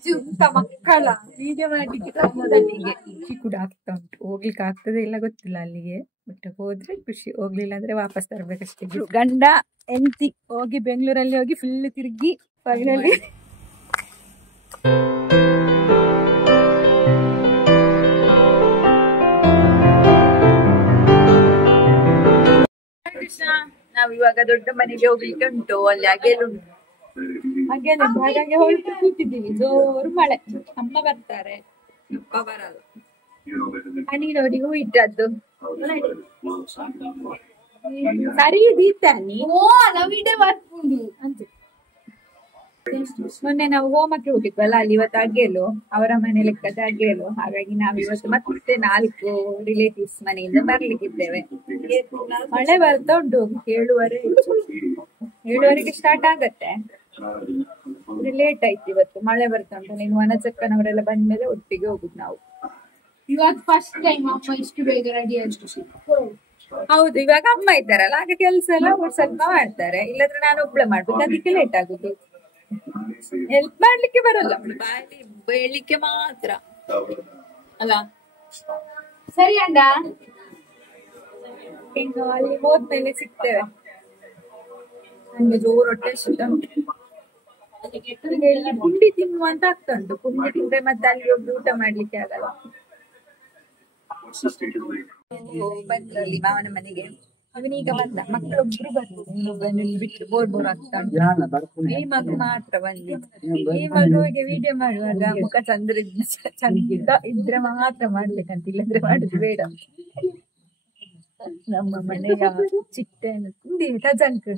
ಅಜ್ಜು ಮಕ್ಕಳ ವಿಡಿಯೋ ಮಾಡ್ಲಿಕ್ಕೆ ಮೊದಲಿಗೆ ಖುಷಿ ಕೂಡ ಆಗ್ತಾ ಉಂಟು. ಹೋಗ್ಲಿಕ್ಕೆ ಆಗ್ತದೆ ಇಲ್ಲ ಗೊತ್ತಿಲ್ಲ ಅಲ್ಲಿಗೆ, ಬಟ್ ಹೋದ್ರೆ ಖುಷಿ, ಹೋಗ್ಲಿಲ್ಲ ಅಂದ್ರೆ ವಾಪಸ್ ತರ್ಬೇಕಷ್ಟೇ. ಗಂಡ ಎಂತಿ ಹೋಗಿ ಬೆಂಗಳೂರಲ್ಲಿ ಹೋಗಿ ಫುಲ್ ತಿರುಗಿ ಫೈನಲಿ ನಾವ್ ಇವಾಗ ದೊಡ್ಡ ಮನೆಗೆ ಹೋಗ್ಲಿಕ್ಕೆ ಉಂಟು. ಅಲ್ಲಿ ಅಗೆಲುಂಟು, ಹಾಗೇನೆ ಹಾಗಾಗಿ ಹೊರಟು ಕೂತಿದ್ದೀವಿ. ಜೋರು ಮಳೆ. ಅಮ್ಮ ಬರ್ತಾರೆ, ಅಪ್ಪ ಬರಲ್ಲ. ಹನಿ ನೋಡಿ ಹೂ ಇಟ್ಟದ್ದು ಸರಿ ದೀತಾನಿ ವಿಡಿಯೋ ಮಾಡ್ಕೊಂಡು ಅಂತ. ಮೊನ್ನೆ ನಾವು ಹೋಮಕ್ಕೆ ಹೋಗಿದ್ವಲ್ಲ, ಅಲ್ಲಿ ಇವತ್ತು ಅಗೆಲು, ಅವರ ಮನೆ ಲೆಕ್ಕದ ಅಗೆಲು. ಹಾಗಾಗಿ ನಾವ್ ಇವತ್ತು ಮತ್ತೆ 4 ರಿಲೇಟಿವ್ಸ್ ಮನೆಯಿಂದ ಬರ್ಲಿಕ್ಕಿದ್ದೇವೆ. ಮಳೆ ಬರ್ತಾ ಉಂಟು. 7:30ಗೆ ಸ್ಟಾರ್ಟ್ ಆಗತ್ತೆ. ಲೇಟ್ ಆಯ್ತು ಇವತ್ತು, ಮಳೆ ಬರ್ತಾ ಉಂಟು. ನೀನು ವನಚಕ್ಕನವರೆಲ್ಲ ಬಂದ್ಮೇಲೆ ಒಟ್ಟಿಗೆ ಹೋಗುದು ನಾವು. ಇವಾಗ ಫಸ್ಟ್ ಟೈಮ್ ಅಮ್ಮ ಇಷ್ಟು ಬೇಗ ರೆಡಿ ಆಯ್ತು. ಹೌದು, ಇವಾಗ ಅಮ್ಮ ಇದ್ದಾರಲ್ಲ, ಆಗ ಕೆಲ್ಸ ಎಲ್ಲ ಸ್ವಲ್ಪ ಮಾಡ್ತಾರೆ. ಇಲ್ಲದ್ರೆ ನಾನು ಒಬ್ಳೆ ಮಾಡ್ಬೇಕು, ಅದಕ್ಕೆ ಲೇಟ್ ಆಗುದು. ಹೆಲ್ಪ್ ಮಾಡ್ಲಿಕ್ಕೆ ಬರಲ್ಲ, ಬಾಯಿ ಬೇಯಲಿಕ್ಕೆ ಮಾತ್ರ ಅಲ್ಲ. ಸರಿ ಅಂಡ, ಇನ್ನು ಅಲ್ಲಿ ಹೋದ್ಮೇಲೆ ಸಿಗ್ತೇವೆ. ನಂಗೆ ಜೋರು ಹೊಟ್ಟೆ ಹಸಿತಾ ಉಂಟು. ಇಲ್ಲಿ ಪುಂಡಿ ತಿನ್ನುವಂತ ಆಗ್ತಾ ಉಂಟು. ಪುಂಡಿ ತಿಂದ್ರೆ ಮತ್ತೆ ಅಲ್ಲಿ ಹೋಗಿ ಊಟ ಮಾಡ್ಲಿಕ್ಕೆ ಆಗಲ್ಲ. ಬಂದ್ರಲ್ಲಿ ಮಾವನ ಮನೆಗೆ ಅವನೀಗ ಬಂದ. ಮಕ್ಕಳೊಬ್ರು ಬಂದ್ರು, ಬಿಟ್ಟು ಬೋರ್ ಆಗ್ತಾ ಉಂಟು. ಈ ಮಗು ಮಾತ್ರ ಬಂದಿದ್ದು. ಈ ಮಗುವಿಗೆ ವಿಡಿಯೋ ಮಾಡುವಾಗ ಮುಖ ಚಂದ ಇದ್ರೆ ಮಾತ್ರ ಮಾಡ್ಬೇಕಂತ, ಇಲ್ಲಂದ್ರೆ ಮಾಡುದು ಬೇಡ. ನಮ್ಮ ಮನೆಯ ಚಿಟ್ಟೆಯನ್ನು ತಿಂಡಿ ತಜಂಕ್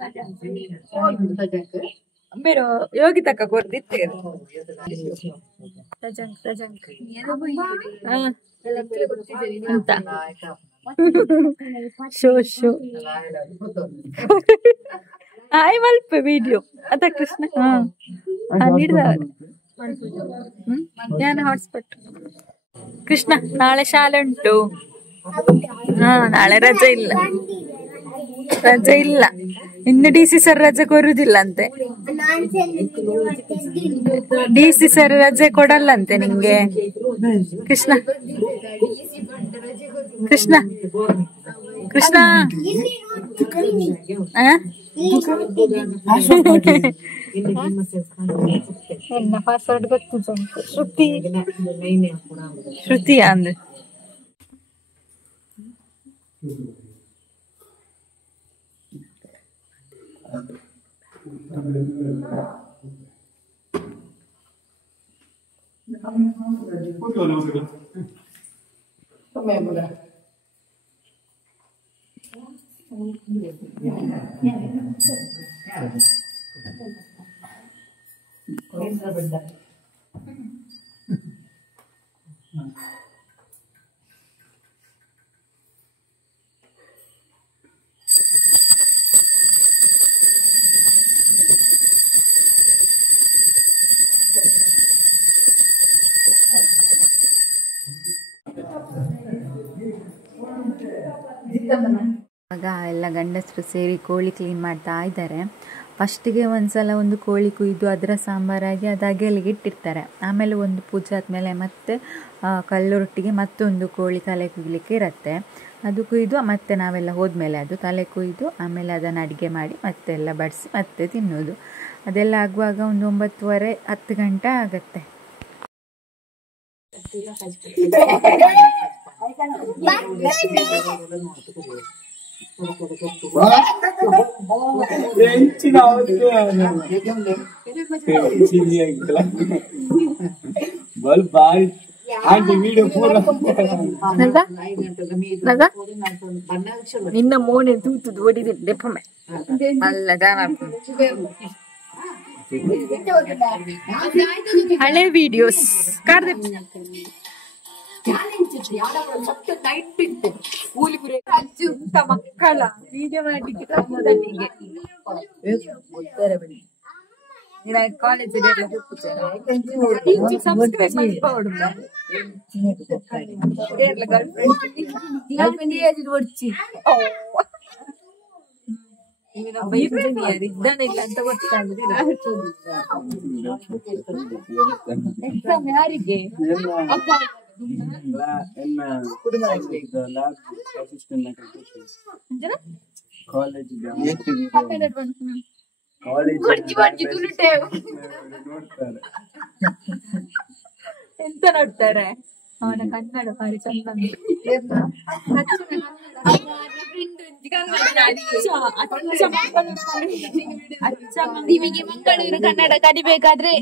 ಬೇರೆ ಯೋಗಿ ತಕ್ಕ ಕೊರ್ದಿತ್ತೇವೆ. ತಜಂಕ್ ತಜಂಕ್ ಅಂತ ಶೋ ಶೋ ಆಯ್ ಮಲ್ಪ ವಿಡಿಯೋ ಅದ ಕೃಷ್ಣ ಜ್ಞಾನ ಹಾಟ್ಸ್ಪಾಟ್. ಕೃಷ್ಣ ನಾಳೆ ಶಾಲೆ ಉಂಟು. ನಾಳೆ ರಜೆ ಇಲ್ಲ, ರಜೆ ಇಲ್ಲ. ಇನ್ನು DC ಸರ್ ರಜೆ ಕೊರುದಿಲ್ಲ ಅಂತೆ. DC ಸರ್ ರಜೆ ಕೊಡಲ್ಲಂತೆ ನಿಂಗೆ. ಕೃಷ್ಣ ಕೃಷ್ಣ ಕೃಷ್ಣ ನನ್ನ ಪಾಸ್ವರ್ಡ್ ಗೊತ್ತಿತ್ತು. ಶ್ರುತಿ ಶ್ರುತಿ ಅಂದ್ರೆ ಆಗ ಎಲ್ಲ ಗಂಡಸರು ಸೇರಿ ಕೋಳಿ ಕ್ಲೀನ್ ಮಾಡ್ತಾ ಇದ್ದಾರೆ. ಫಸ್ಟಿಗೆ ಒಂದ್ಸಲ ಒಂದು ಕೋಳಿ ಕುಯ್ದು ಅದರ ಸಾಂಬಾರಾಗಿ ಅದು ಅಗೆಲಿಗೆ ಇಟ್ಟಿರ್ತಾರೆ. ಆಮೇಲೆ ಒಂದು ಪೂಜೆ ಆದಮೇಲೆ ಮತ್ತೆ ಕಲ್ಲು ರೊಟ್ಟಿಗೆ ಮತ್ತೊಂದು ಕೋಳಿ ತಲೆ ಕುಯ್ಲಿಕ್ಕೆ ಇರುತ್ತೆ. ಅದು ಕುಯ್ದು ಮತ್ತೆ ನಾವೆಲ್ಲ ಹೋದ್ಮೇಲೆ ಅದು ತಲೆ ಕುಯ್ದು ಆಮೇಲೆ ಅದನ್ನು ಅಡುಗೆ ಮಾಡಿ ಮತ್ತೆ ಎಲ್ಲ ಬಡಿಸಿ ಮತ್ತೆ ತಿನ್ನೋದು. ಅದೆಲ್ಲ ಆಗುವಾಗ ಒಂದು 9:30-10 ಗಂಟೆ ಆಗತ್ತೆ. ನಿನ್ನ ಮೋನೆ ತೂತುದು ಓಡಿದೆ ಅಲ್ಲ ಹಳೆ ವಿಡಿಯೋಸ್ ಮಕ್ಕಳ ವಿಡಿಯೋ ಮಾಡ್ಲಿಕ್ಕೆ ಮೊದಲಿಗೆ ಕಾಲೇಜ್ ಇಂಜಿನಿಯರ್ ಇದ್ದಾನೆ ಇಲ್ಲ ಅಂತ ಗೊತ್ತಾಗುದಿಲ್ಲ. ಎಕ್ಸಾಮ್ ಯಾರಿಗೆ? ಎಂತ ನೋಡ್ತಾರೆ? ಅವನ ಕನ್ನಡ ಭಾರಿ ಚಂದ. ನಿಮಗೆ ಮಂಗಳೂರು ಕನ್ನಡ ಕಲಿಬೇಕಾದ್ರೆ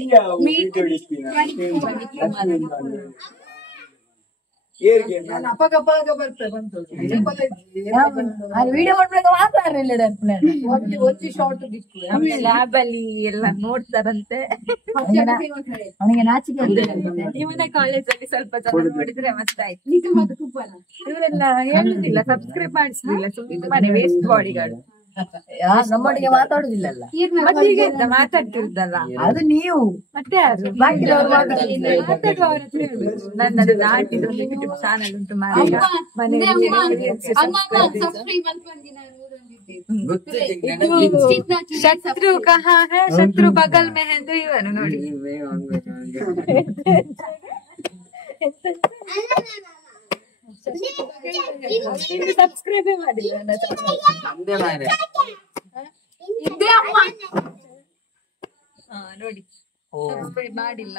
ವಿಡಿಯೋ ಮಾಡ್ಬೇಕು ಲ್ಯಾಬ್ ಅಲ್ಲಿ ಎಲ್ಲ ನೋಡ್ತಾರಂತೆ. ಅವನಿಗೆ ನಾಚಿಕೆ ಇವನೇ ಕಾಲೇಜಲ್ಲಿ ಸ್ವಲ್ಪ ಜನ ನೋಡಿದ್ರೆ ಮತ್ತಾಯ್ತು. ಇವರೆಲ್ಲ ಹೇಳುದಿಲ್ಲ, ಸಬ್ಸ್ಕ್ರೈಬ್ ಮಾಡಿಸ್ಲಿಲ್ಲ, ಸುಮ್ಮನೆ ವೇಸ್ಟ್ ಬಾಡಿಗಳು. ನಮ್ಮೊಟ್ಟಿಗೆ ಮಾತಾಡುದಿಲ್ಲಲ್ಲ, ಮತ್ತೆ ಈಗ ಎಂತ ಮಾತಾಡ್ತಿರುದಲ್ಲ ಅದು ನೀವು. ಮತ್ತೆ ಯಾರು ನನ್ನದು ನಾಟಿದೊಂದು ಯೂಟ್ಯೂಬ್ ಚಾನಲ್ ಉಂಟು ಶತ್ರು ಕಹಾ ಹೈ ಶತ್ರು ಬಗಲ್ ಮೇ ಎಂದು ಇವನು ನೋಡಿ. ಸಬ್ಸ್ಕ್ರೈಬ್ ಮಾಡಿಲ್ಲ ನೋಡಿ, ಸಬ್ಸ್ಕ್ರೈಬ್ ಮಾಡಿಲ್ಲ.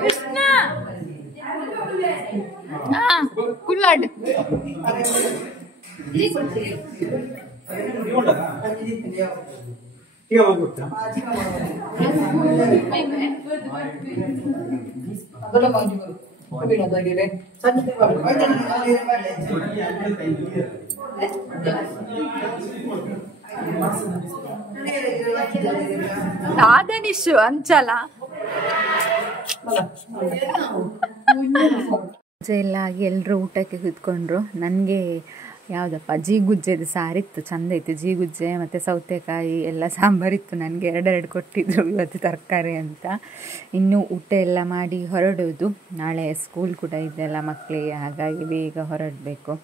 ಕೃಷ್ಣ ಕುಲ್ಲಾಡ್ ಆದನಿಶು ಅಂಚಲ ಎಲ್ಲ ಆಗಿ ಎಲ್ಲರೂ ಊಟಕ್ಕೆ ಕೂತ್ಕೊಂಡ್ರು. ನನಗೆ ಯಾವುದಪ್ಪ ಜೀಗುಜ್ಜೆದು ಸಾರಿತ್ತು, ಚಂದ ಇತ್ತು. ಜೀಗುಜ್ಜೆ ಮತ್ತು ಸೌತೆಕಾಯಿ ಎಲ್ಲ ಸಾಂಬಾರಿತ್ತು. ನನಗೆ ಎರಡೆರಡು ಕೊಟ್ಟಿದ್ರು ಇವತ್ತು ತರಕಾರಿ ಅಂತ. ಇನ್ನು ಊಟ ಎಲ್ಲ ಮಾಡಿ ಹೊರಡೋದು. ನಾಳೆ ಸ್ಕೂಲ್ ಕೂಡ ಇದೆಯಲ್ಲ ಮಕ್ಕಳಿಗೆ, ಹಾಗಾಗಿ ಬೇಗ ಹೊರಡಬೇಕು.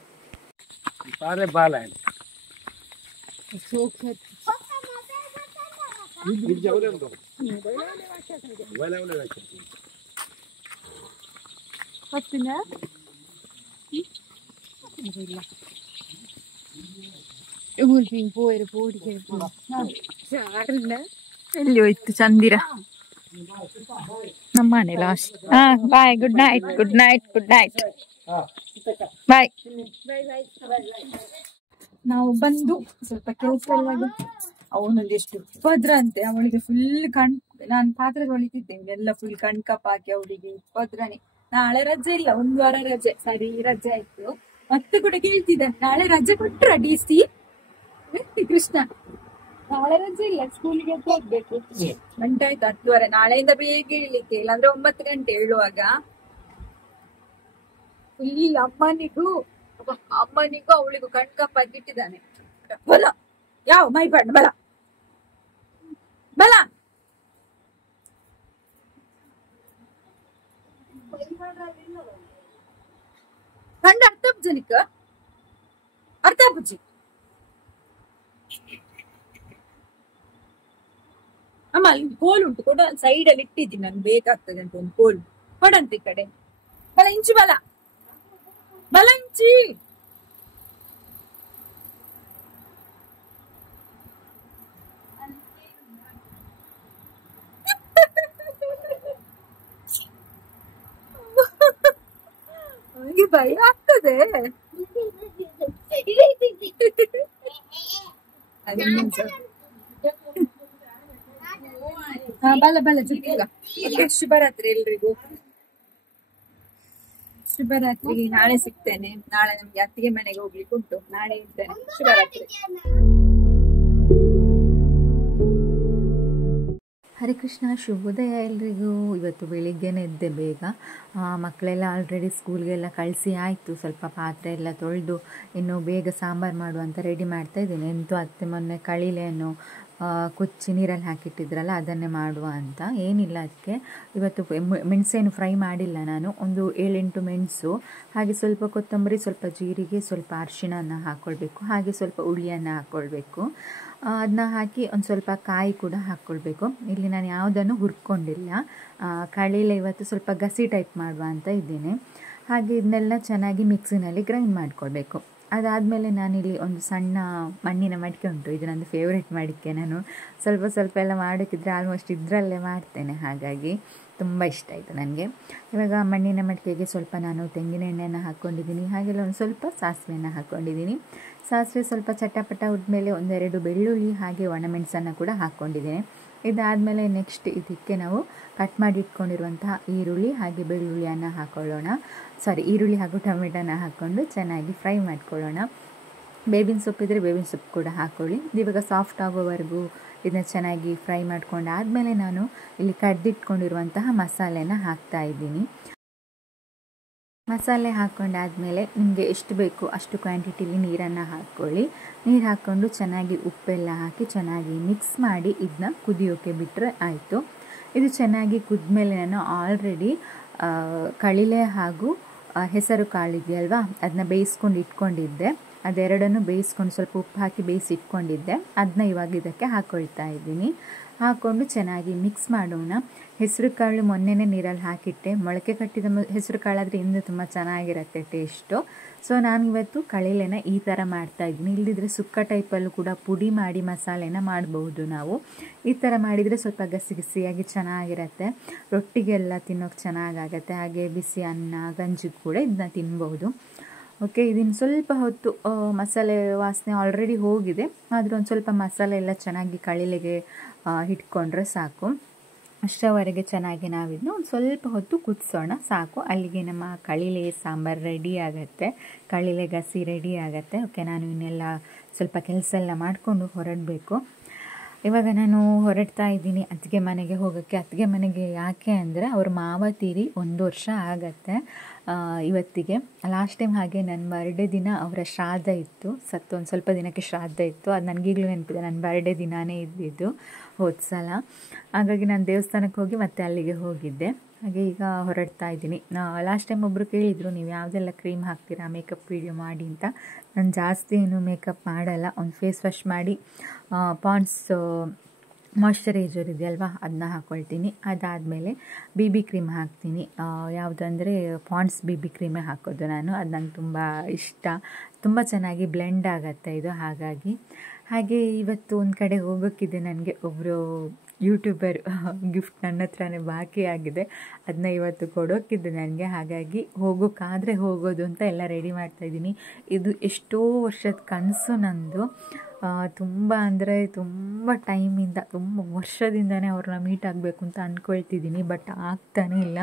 ಎಲ್ಲಿ ಹೋಯ್ತು ಚಂದಿರ? ನಮ್ಮ ಮನೆ last. Bye, good night, good night, good night, bye. ನಾವು ಬಂದು ಸ್ವಲ್ಪ ಕೆಲಸ ಎಲ್ಲ, ಅವನೊಂದೆಷ್ಟು ಉಪದ್ರ ಅಂತೆ ಅವಳಿಗೆ ಫುಲ್ ನಾನು ಪಾತ್ರೆ ತೊಳಿತಿದ್ದೆ, ಎಲ್ಲ ಫುಲ್ ಕಣ್ಕಪ್ ಹಾಕಿ ಅವಳಿಗೆ ಉಪದ್ರನೇ. ನಾಳೆ ರಜೆ ಇಲ್ಲ, 1 ವಾರ ರಜೆ. ಸರಿ ರಜೆ ಆಯ್ತು. ಮತ್ತೆ ಕೂಡ ಕೇಳ್ತಿದ್ದಾನೆ, ನಾಳೆ ರಜೆ ಕೊಟ್ರ DC ಕೃಷ್ಣ? ನಾಳೆ ರಜೆ ಇಲ್ಲ, ಸ್ಕೂಲಿಗೆ ಹೋಗ್ಬೇಕು. ಗಂಟೆ ಆಯ್ತು 10:30. ನಾಳೆಯಿಂದ ಬೇಗ ಇರ್ಲಿಕ್ಕೆ, ಇಲ್ಲಾಂದ್ರೆ 9 ಗಂಟೆ ಹೇಳುವಾಗ. ಫುಲ್ ಅಮ್ಮನಿಗೂ ಅವಳಿಗೂ ಕಣ್ಕಪ್ಪ ಇಟ್ಟಿದ್ದಾನೆ. ಬಲ ಯಾವ ಮೈ ಬಣ್ಣ ಬಲ ಬಲ. ಕಂಡ ಅರ್ಥಪುಜನಿಕ ಅರ್ಥಪುಜಿ ಅಮ್ಮ, ಅಲ್ಲಿ ಕೋಲ್ ಉಂಟು ಕೊಡ, ಸೈಡ್ ಅಲ್ಲಿ ಇಟ್ಟಿದ್ದೀನಿ ನಾನು, ಬೇಕಾಗ್ತದೆ ಅಂತ ಒಂದು ಕೋಲ್ ಕೊಡಂತ. ಈ ಕಡೆ ಬಲ ಇಂಚು ಬಲ ಬಲ ಇಂಚಿ. ನನಗೆ ಭಯ ಆಗ್ತದೆ. ಬಲ ಬಲ ಜೊತೆಗ. ಶುಭರಾತ್ರಿ ಎಲ್ರಿಗೂ, ಶುಭರಾತ್ರಿ. ನಾಳೆ ಸಿಗ್ತೇನೆ. ನಾಳೆ ನಮ್ಗೆ ಅತ್ತಿಗೆ ಮನೆಗೆ ಹೋಗ್ಲಿಕ್ಕೆ ಉಂಟು, ನಾಳೆ ಇರ್ತೇನೆ. ಶುಭರಾತ್ರಿ. ಹರೇ ಕೃಷ್ಣ, ಶುಭೋದಯ ಎಲ್ರಿಗೂ. ಇವತ್ತು ಬೆಳಿಗ್ಗೆನೇ ಎದ್ದೆ ಬೇಗ. ಮಕ್ಕಳೆಲ್ಲ ಆಲ್ರೆಡಿ ಸ್ಕೂಲ್ಗೆಲ್ಲ ಕಳಿಸಿ ಆಯಿತು. ಸ್ವಲ್ಪ ಪಾತ್ರೆ ಎಲ್ಲ ತೊಳೆದು ಇನ್ನು ಬೇಗ ಸಾಂಬಾರು ಮಾಡುವಂತ ರೆಡಿ ಮಾಡ್ತಾ ಇದ್ದೀನಿ. ಎಂತೂ ಅತ್ತೆ ಮೊನ್ನೆ ಕಳಿಲೆಯನ್ನು ಕುಚ್ಚಿ ನೀರಲ್ಲಿ ಹಾಕಿಟ್ಟಿದ್ರಲ್ಲ, ಅದನ್ನೇ ಮಾಡುವ ಅಂತ. ಏನಿಲ್ಲ, ಅದಕ್ಕೆ ಇವತ್ತು ಮೆಣಸೇನು ಫ್ರೈ ಮಾಡಿಲ್ಲ ನಾನು. ಒಂದು 7-8 ಮೆಣಸು, ಹಾಗೆ ಸ್ವಲ್ಪ ಕೊತ್ತಂಬರಿ, ಸ್ವಲ್ಪ ಜೀರಿಗೆ, ಸ್ವಲ್ಪ ಅರಿಶಿಣನ ಹಾಕ್ಕೊಳ್ಬೇಕು, ಹಾಗೆ ಸ್ವಲ್ಪ ಹುಳಿಯನ್ನು ಹಾಕ್ಕೊಳ್ಬೇಕು. ಅದನ್ನ ಹಾಕಿ ಒಂದು ಸ್ವಲ್ಪ ಕಾಯಿ ಕೂಡ ಹಾಕ್ಕೊಳ್ಬೇಕು. ಇಲ್ಲಿ ನಾನು ಯಾವುದನ್ನು ಹುರ್ಕೊಂಡಿಲ್ಲ. ಕಳಿಲೆ ಇವತ್ತು ಸ್ವಲ್ಪ ಗಸಿ ಟೈಪ್ ಮಾಡುವ ಅಂತ ಇದ್ದೀನಿ. ಹಾಗೆ ಇದನ್ನೆಲ್ಲ ಚೆನ್ನಾಗಿ ಮಿಕ್ಸಿನಲ್ಲಿ ಗ್ರೈಂಡ್ ಮಾಡ್ಕೊಳ್ಬೇಕು. ಅದಾದಮೇಲೆ ನಾನಿಲ್ಲಿ ಒಂದು ಸಣ್ಣ ಮಣ್ಣಿನ ಮಡಿಕೆ ಉಂಟು, ಇದು ನನ್ನ ಫೇವ್ರೆಟ್ ಮಡಿಕೆ. ನಾನು ಸ್ವಲ್ಪ ಎಲ್ಲ ಮಾಡೋಕ್ಕಿದ್ರೆ ಆಲ್ಮೋಸ್ಟ್ ಇದರಲ್ಲೇ ಮಾಡ್ತೇನೆ, ಹಾಗಾಗಿ ತುಂಬ ಇಷ್ಟ ಆಯಿತು ನನಗೆ. ಇವಾಗ ಮಣ್ಣಿನ ಮಡಿಕೆಗೆ ಸ್ವಲ್ಪ ನಾನು ತೆಂಗಿನ ಎಣ್ಣೆಯನ್ನು ಹಾಕ್ಕೊಂಡಿದ್ದೀನಿ, ಹಾಗೆಲ್ಲ ಒಂದು ಸ್ವಲ್ಪ ಸಾಸಿವೆಯನ್ನು ಹಾಕ್ಕೊಂಡಿದ್ದೀನಿ. ಸಾಸಿವೆ ಸ್ವಲ್ಪ ಚಟಪಟ ಉದ್ಮೇಲೆ 1-2 ಬೆಳ್ಳುಳ್ಳಿ ಹಾಗೆ ಒಣಮೆಣಸನ್ನು ಕೂಡ ಹಾಕ್ಕೊಂಡಿದ್ದೇನೆ. ಇದಾದಮೇಲೆ ನೆಕ್ಸ್ಟ್ ಇದಕ್ಕೆ ನಾವು ಕಟ್ ಮಾಡಿ ಇಟ್ಕೊಂಡಿರುವಂತಹ ಈರುಳ್ಳಿ ಹಾಗೆ ಬೆಳ್ಳುಳ್ಳಿಯನ್ನು ಹಾಕ್ಕೊಳ್ಳೋಣ. ಈರುಳ್ಳಿ ಹಾಗೂ ಟೊಮೆಟೊನ ಹಾಕ್ಕೊಂಡು ಚೆನ್ನಾಗಿ ಫ್ರೈ ಮಾಡ್ಕೊಳ್ಳೋಣ. ಬೇವಿನ ಸೊಪ್ಪಿದ್ರೆ ಬೇವಿನ ಸೊಪ್ಪು ಕೂಡ ಹಾಕ್ಕೊಳ್ಳಿ. ಇವಾಗ ಸಾಫ್ಟ್ ಆಗೋವರೆಗೂ ಇದನ್ನ ಚೆನ್ನಾಗಿ ಫ್ರೈ ಮಾಡ್ಕೊಂಡಾದಮೇಲೆ ನಾನು ಇಲ್ಲಿ ಕಡ್ದಿಟ್ಕೊಂಡಿರುವಂತಹ ಮಸಾಲೆನ ಹಾಕ್ತಾ ಇದ್ದೀನಿ. ಮಸಾಲೆ ಹಾಕ್ಕೊಂಡಾದಮೇಲೆ ನಿಮಗೆ ಎಷ್ಟು ಬೇಕು ಅಷ್ಟು ಕ್ವಾಂಟಿಟಿಲಿ ನೀರನ್ನು ಹಾಕ್ಕೊಳ್ಳಿ. ನೀರು ಹಾಕ್ಕೊಂಡು ಚೆನ್ನಾಗಿ ಉಪ್ಪೆಲ್ಲ ಹಾಕಿ ಚೆನ್ನಾಗಿ ಮಿಕ್ಸ್ ಮಾಡಿ ಇದನ್ನ ಕುದಿಯೋಕೆ ಬಿಟ್ಟರೆ ಆಯಿತು. ಇದು ಚೆನ್ನಾಗಿ ಕುದ್ಮೇಲೆ ನಾನು ಆಲ್ರೆಡಿ ಕಳಿಲೆ ಹಾಗೂ ಹೆಸರು ಕಾಳಿದೆಯಲ್ವಾ, ಅದನ್ನ ಬೇಯಿಸ್ಕೊಂಡು ಇಟ್ಕೊಂಡಿದ್ದೆ. ಅದೆರಡನ್ನು ಬೇಯಿಸ್ಕೊಂಡು ಸ್ವಲ್ಪ ಉಪ್ಪು ಹಾಕಿ ಬೇಯಿಸಿ ಇಟ್ಕೊಂಡಿದ್ದೆ. ಅದನ್ನ ಇವಾಗ ಇದಕ್ಕೆ ಹಾಕ್ಕೊಳ್ತಾ ಇದ್ದೀನಿ. ಹಾಕ್ಕೊಂಡು ಚೆನ್ನಾಗಿ ಮಿಕ್ಸ್ ಮಾಡೋಣ. ಹೆಸರು ಕಾಳು ಮೊನ್ನೆನೇ ನೀರಲ್ಲಿ ಹಾಕಿಟ್ಟೆ. ಮೊಳಕೆ ಕಟ್ಟಿದ ಹೆಸರು ಕಾಳಾದರೆ ಇನ್ನೂ ತುಂಬ ಚೆನ್ನಾಗಿರುತ್ತೆ ಟೇಸ್ಟು. ಸೊ ನಾನಿವತ್ತು ಕಳಿಲೆನ ಈ ಥರ ಮಾಡ್ತಾಯಿದ್ದೀನಿ. ಇಲ್ಲದಿದ್ದರೆ ಸುಕ್ಕ ಟೈಪಲ್ಲೂ ಕೂಡ ಪುಡಿ ಮಾಡಿ ಮಸಾಲೆನ ಮಾಡಬಹುದು ನಾವು. ಈ ಥರ ಮಾಡಿದರೆ ಸ್ವಲ್ಪ ಗಸಿಯಾಗಿ ಚೆನ್ನಾಗಿರುತ್ತೆ. ರೊಟ್ಟಿಗೆಲ್ಲ ತಿನ್ನೋಕೆ ಚೆನ್ನಾಗಾಗತ್ತೆ. ಹಾಗೆ ಬಿಸಿ ಅನ್ನ ಗಂಜಿ ಕೂಡ ಇದನ್ನ ತಿನ್ಬಹುದು. ಓಕೆ, ಇದನ್ನು ಸ್ವಲ್ಪ ಹೊತ್ತು ಮಸಾಲೆ ವಾಸನೆ ಆಲ್ರೆಡಿ ಹೋಗಿದೆ, ಆದರೂ ಒಂದು ಸ್ವಲ್ಪ ಮಸಾಲೆ ಎಲ್ಲ ಚೆನ್ನಾಗಿ ಕಳಿಲೆಗೆ ಹಿಡ್ಕೊಂಡ್ರೆ ಸಾಕು. ಅಷ್ಟರವರೆಗೆ ಚೆನ್ನಾಗಿ ನಾವಿದನ್ನ ಒಂದು ಸ್ವಲ್ಪ ಹೊತ್ತು ಕುದಿಸೋಣ, ಸಾಕು. ಅಲ್ಲಿಗೆ ನಮ್ಮ ಕಳಿಲೆ ಸಾಂಬಾರು ರೆಡಿ ಆಗುತ್ತೆ, ಕಳಿಲೆ ಗಸಿ ರೆಡಿ ಆಗುತ್ತೆ. ಓಕೆ, ನಾನು ಇನ್ನೆಲ್ಲ ಸ್ವಲ್ಪ ಕೆಲಸ ಎಲ್ಲ ಮಾಡಿಕೊಂಡು ಹೊರಡಬೇಕು. ಇವಾಗ ನಾನು ಹೊರಡ್ತಾ ಇದ್ದೀನಿ ಅತ್ತಿಗೆ ಮನೆಗೆ ಹೋಗೋಕ್ಕೆ. ಅತ್ತಿಗೆ ಮನೆಗೆ ಯಾಕೆ ಅಂದರೆ ಅವ್ರ ಮಾವ ತೀರಿ 1 ವರ್ಷ ಆಗತ್ತೆ ಇವತ್ತಿಗೆ. ಲಾಸ್ಟ್ ಟೈಮ್ ಹಾಗೆ ನನ್ನ ಬರ್ಡೇ ದಿನ ಅವರ ಶ್ರಾದ್ದ ಇತ್ತು, ಒಂದು ಸ್ವಲ್ಪ ದಿನಕ್ಕೆ ಶ್ರಾದ್ದ ಇತ್ತು. ಅದು ನನಗೀಗಲೂ ನೆನಪಿದೆ, ನನ್ನ ಬರ್ಡೇ ದಿನಾನೇ ಇದ್ದಿದ್ದು ಹೋದ ಸಲ. ಹಾಗಾಗಿ ನಾನು ದೇವಸ್ಥಾನಕ್ಕೆ ಹೋಗಿ ಮತ್ತೆ ಅಲ್ಲಿಗೆ ಹೋಗಿದ್ದೆ. ಹಾಗೆ ಈಗ ಹೊರಡ್ತಾ ಇದ್ದೀನಿ. ಲಾಸ್ಟ್ ಟೈಮ್ ಒಬ್ಬರು ಕೇಳಿದರು, ನೀವು ಯಾವುದೆಲ್ಲ ಕ್ರೀಮ್ ಹಾಕ್ತೀರಾ ಮೇಕಪ್ ವಿಡಿಯೋ ಮಾಡಿ ಅಂತ. ನಾನು ಜಾಸ್ತಿ ಏನು ಮೇಕಪ್ ಮಾಡಲ್ಲ. ಒಂದು ಫೇಸ್ ವಾಶ್ ಮಾಡಿ ಪಾಂಡ್ಸ್ ಮಾಯ್ಶ್ಚರೈಸರ್ ಇದೆಯಲ್ವಾ, ಅದನ್ನ ಹಾಕ್ಕೊಳ್ತೀನಿ. ಅದಾದಮೇಲೆ BB ಕ್ರೀಮ್ ಹಾಕ್ತೀನಿ. ಯಾವುದಂದರೆ ಪಾಂಡ್ಸ್ BB ಕ್ರೀಮೇ ಹಾಕೋದು ನಾನು. ಅದು ನಂಗೆ ತುಂಬ ಇಷ್ಟ, ತುಂಬ ಚೆನ್ನಾಗಿ ಬ್ಲೆಂಡ್ ಆಗುತ್ತೆ ಇದು. ಹಾಗೆ ಇವತ್ತು ಒಂದು ಕಡೆ ಹೋಗೋಕ್ಕಿದೆ ನನಗೆ. ಒಬ್ಬರು ಯೂಟ್ಯೂಬರ್ ಗಿಫ್ಟ್ ನನ್ನ ಹತ್ರನೇ ಬಾಕಿ ಆಗಿದೆ, ಅದನ್ನ ಇವತ್ತು ಕೊಡೋಕ್ಕಿದೆ ನನಗೆ. ಹಾಗಾಗಿ ಹೋಗೋಕ್ಕಾದರೆ ಹೋಗೋದು ಅಂತ ಎಲ್ಲ ರೆಡಿ ಮಾಡ್ತಾಯಿದ್ದೀನಿ. ಇದು ಎಷ್ಟೋ ವರ್ಷದ ಕನಸು ನಂದು. ತುಂಬ ಅಂದರೆ ತುಂಬ ಟೈಮಿಂದ, ತುಂಬ ವರ್ಷದಿಂದನೇ ಅವ್ರನ್ನ ಮೀಟ್ ಆಗಬೇಕು ಅಂತ ಅಂದ್ಕೊಳ್ತಿದ್ದೀನಿ, ಬಟ್ ಆಗ್ತಾನೇ ಇಲ್ಲ.